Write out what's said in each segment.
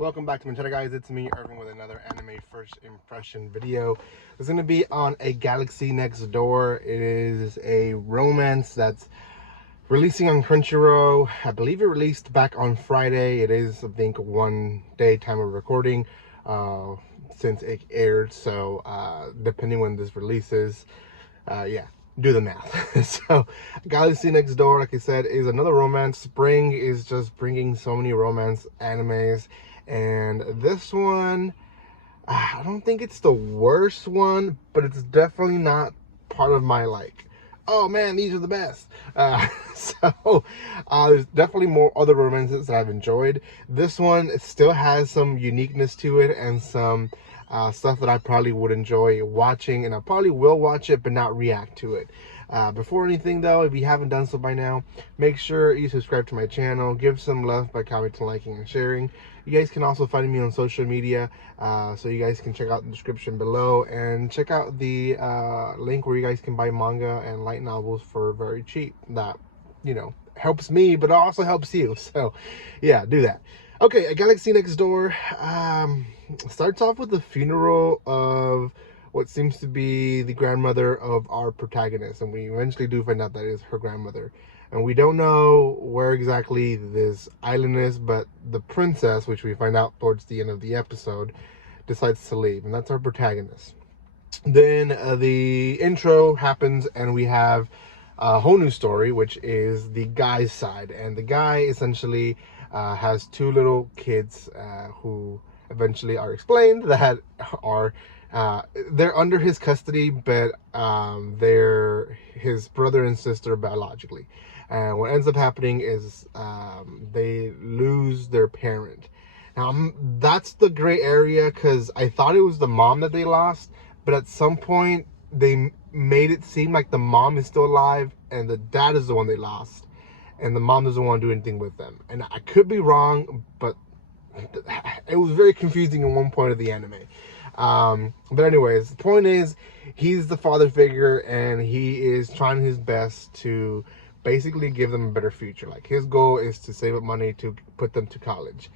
Welcome back to my channel, guys. It's me, Irvin, with another anime first impression video. It's going to be on A Galaxy Next Door. It is a romance that's releasing on Crunchyroll. I believe it released back on Friday. It is, I think, 1 day time of recording since it aired. So depending when this releases, yeah, do the math. So Galaxy Next Door, like I said, is another romance. Spring is just bringing so many romance animes, and this one, I don't think it's the worst one, but it's definitely not part of my oh man, these are the best. There's definitely more other romances that I've enjoyed. This one still has some uniqueness to it and some stuff that I probably would enjoy watching, and I probably will watch it but not react to it. Before anything though, if you haven't done so by now, make sure you subscribe to my channel, give some love by commenting, liking, and sharing. You guys can also find me on social media, so you guys can check out the description below and check out the link where you guys can buy manga and light novels for very cheap. That, you know, helps me, but also helps you. So yeah, do that. Okay, A Galaxy Next Door starts off with the funeral of what seems to be the grandmother of our protagonist, and we eventually do find out that is her grandmother. And we don't know where exactly this island is, but the princess, which we find out towards the end of the episode, decides to leave, and that's our protagonist. Then the intro happens, and we have a whole new story, which is the guy's side. And the guy essentially has two little kids who eventually are explained that are they're under his custody, but they're his brother and sister biologically. And what ends up happening is they lose their parent. Now, that's the gray area, because I thought it was the mom that they lost, but at some point they made it seem like the mom is still alive and the dad is the one they lost, and the mom doesn't want to do anything with them. And I could be wrong, but it was very confusing at one point of the anime. But anyways, the point is, he's the father figure, and he is trying his best to basically give them a better future. Like, his goal is to save up money to put them to college,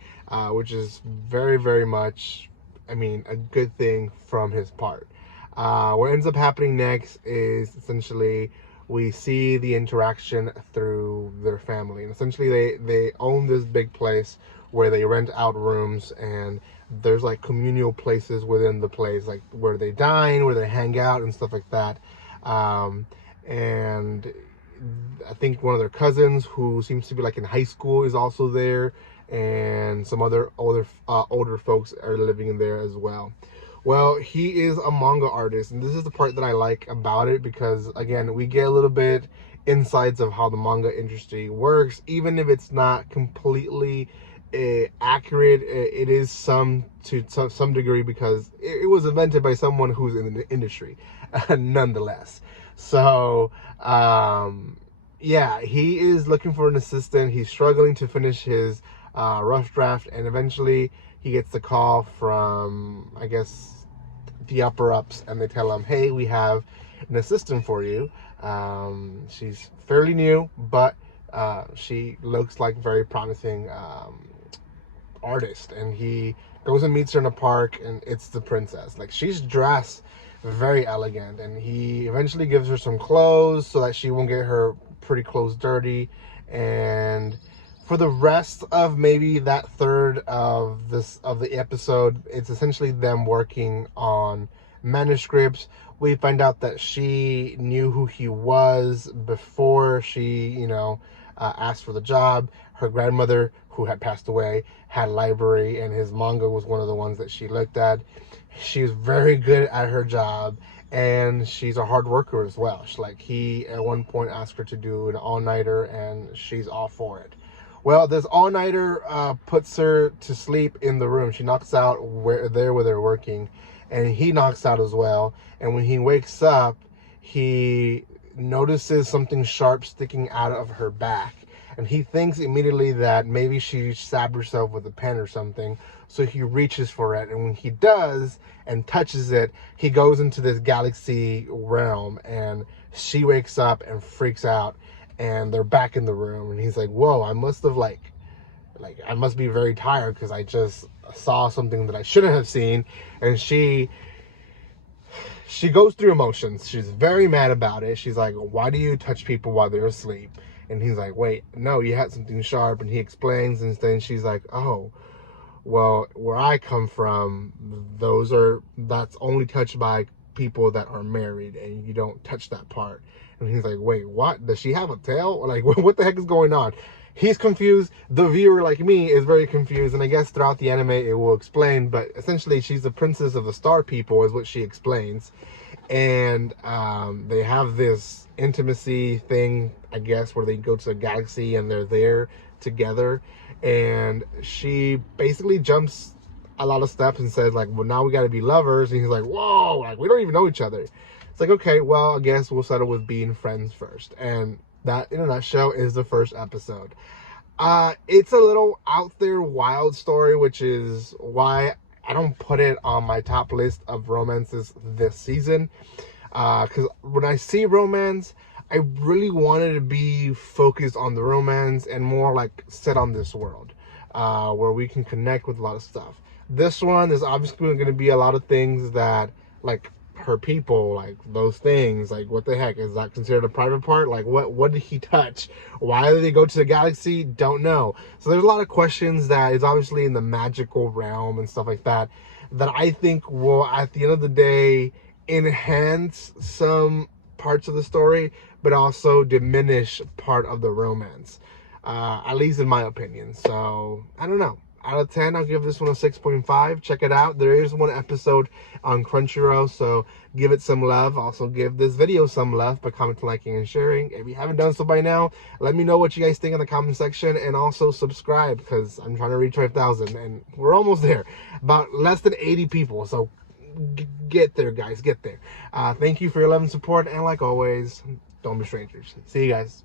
which is very, very much, I mean, a good thing from his part. What ends up happening next is essentially we see the interaction through their family. And essentially they own this big place where they rent out rooms, and there's like communal places within the place, like where they dine, where they hang out and stuff like that. And I think one of their cousins, who seems to be like in high school, is also there, and some other older folks are living in there as well. Well, he is a manga artist, and this is the part that I like about it, because again, we get a little bit insights of how the manga industry works. Even if it's not completely accurate, it is to some degree, because it was invented by someone who's in the industry nonetheless. So yeah, he is looking for an assistant. He's struggling to finish his rough draft, and eventually he gets the call from, I guess, the upper ups, and they tell him, hey, we have an assistant for you. She's fairly new, but she looks like very promising artist. And he goes and meets her in a park, and it's the princess. Like, she's dressed very elegant, and he eventually gives her some clothes so that she won't get her pretty clothes dirty. And for the rest of maybe that third of the episode, it's essentially them working on manuscripts. We find out that she knew who he was before she, you know, asked for the job. Her grandmother, who had passed away, had a library, and his manga was one of the ones that she looked at. She was very good at her job, and she's a hard worker as well. He at one point asked her to do an all-nighter, and she's all for it. Well, this all-nighter puts her to sleep in the room. She knocks out where they're working, and he knocks out as well. And when he wakes up, he notices something sharp sticking out of her back, and he thinks immediately that maybe she stabbed herself with a pen or something. So he reaches for it, and when he does and touches it, he goes into this galaxy realm, and she wakes up and freaks out, and they're back in the room, and he's like, whoa, I must have I must be very tired, because I just saw something that I shouldn't have seen, and she goes through emotions. She's very mad about it. She's like, why do you touch people while they're asleep? And he's like, wait, no, you had something sharp. And he explains, and then she's like, oh, well, where I come from, that's only touched by people that are married, and you don't touch that part. And he's like, wait, what? Does she have a tail? Like, what the heck is going on? He's confused. The viewer, like me, is very confused. And I guess throughout the anime, it will explain. But essentially, she's the princess of the star people, is what she explains. And they have this intimacy thing, I guess, where they go to a galaxy and they're there together. And she basically jumps a lot of steps and says, like, well, now we got to be lovers. And he's like, whoa, like, we don't even know each other. It's like, okay, well, I guess we'll settle with being friends first. And that, in a nutshell, is the first episode. It's a little out there, wild story, which is why I don't put it on my top list of romances this season. Because when I see romance, I really wanted to be focused on the romance and more like set on this world, where we can connect with a lot of stuff. This one is obviously going to be a lot of things that, like, her people, like those things, like what the heck is that considered a private part? Like what did he touch? Why did they go to the galaxy? Don't know. So there's a lot of questions that is obviously in the magical realm and stuff like that I think will, at the end of the day, enhance some parts of the story, but also diminish part of the romance, at least in my opinion. So I don't know. Out of 10, I'll give this one a 6.5. Check it out. There is one episode on Crunchyroll, so give it some love. Also, give this video some love by commenting, liking, and sharing. If you haven't done so by now, let me know what you guys think in the comment section, and also subscribe, because I'm trying to reach 5,000, and we're almost there. About less than 80 people, so get there, guys. Get there. Thank you for your love and support, and like always, don't be strangers. See you guys.